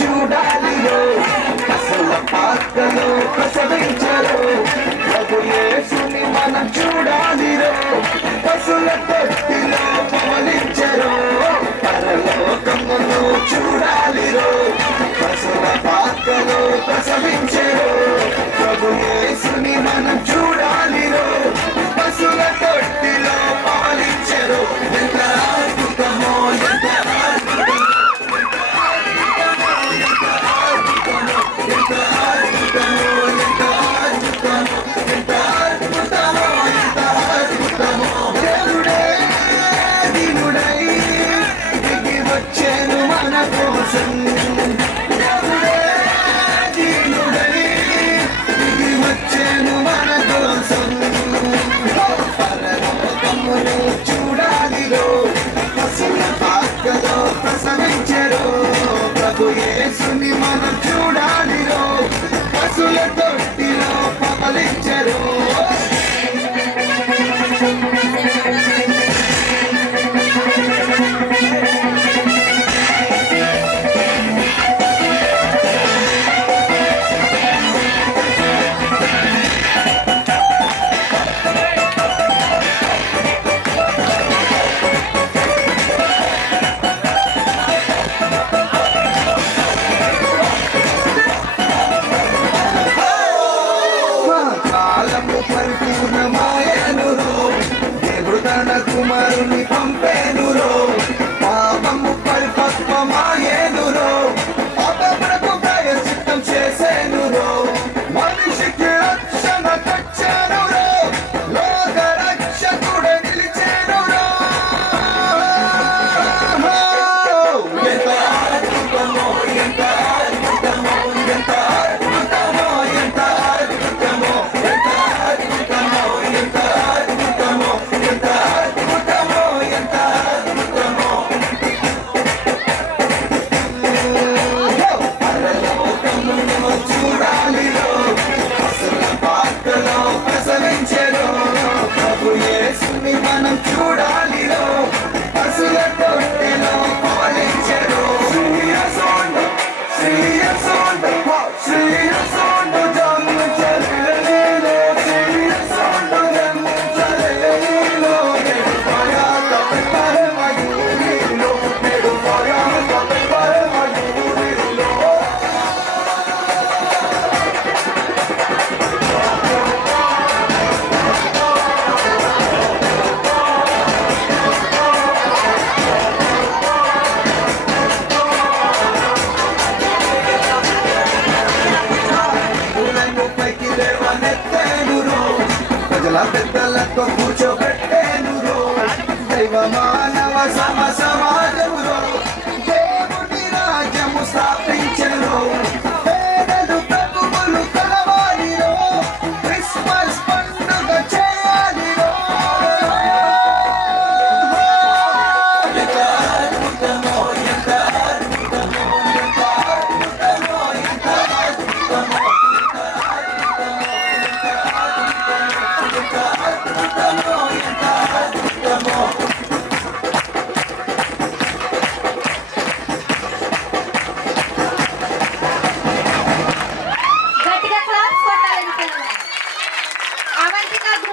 చూడాలిరో అసల పాకలో ప్రసవించరు ప్రభు యేసుని మనం చూడాలిరో పశుల తొట్టిలో పవలించరు పరలోకమును చూడాలిరో పశుల పాకలో ప్రసవించరు ప్రభు యేసుని మనం చూడాలిరో పశుల తొట్టిలో పవలించరు ఎంత అద్భుతమో ఎంత చూడాలిరో పశుల పాకలో ప్రసవించరు ప్రభు యేసుని మనం చూడాలిరో పశుల తొట్టిలో పవలించరు పరిపూర్ణమాయనురో దేవుడు తన కుమారుని పంపేనురో పాపము పరిపక్వమాయేనురో పాపమునకు ప్రాయశ్చిత్తం చేసేనురో మనిషికి రక్షణ తెచ్చేనురో లోక రక్షకుడే నిలిచేనురో ఎంత అద్భుతమో ఎంత అద్భుతమో ఎంత అద్భుతమో ఎంత అద్భుతమో చూడాలిరో అసల పాకలో ప్రసవించరు ప్రభు యేసుని మనం చూడాలిరో పశుల తొట్టెలో పవలించరు శ్రీయసోండు శ్రీయసోండు శ్రీయసోండు జన్మ చలిలో శ్రీయసోండు జన్మ చలిలో నేడు పయాత పరమయూరిలో నేడు పయాత పరమయూరిలో పైకి దేవనెత్తేనురో ప్రజల పెద్దలతో కూర్చోబెట్టేనురో దైవ మానవ సమాజములో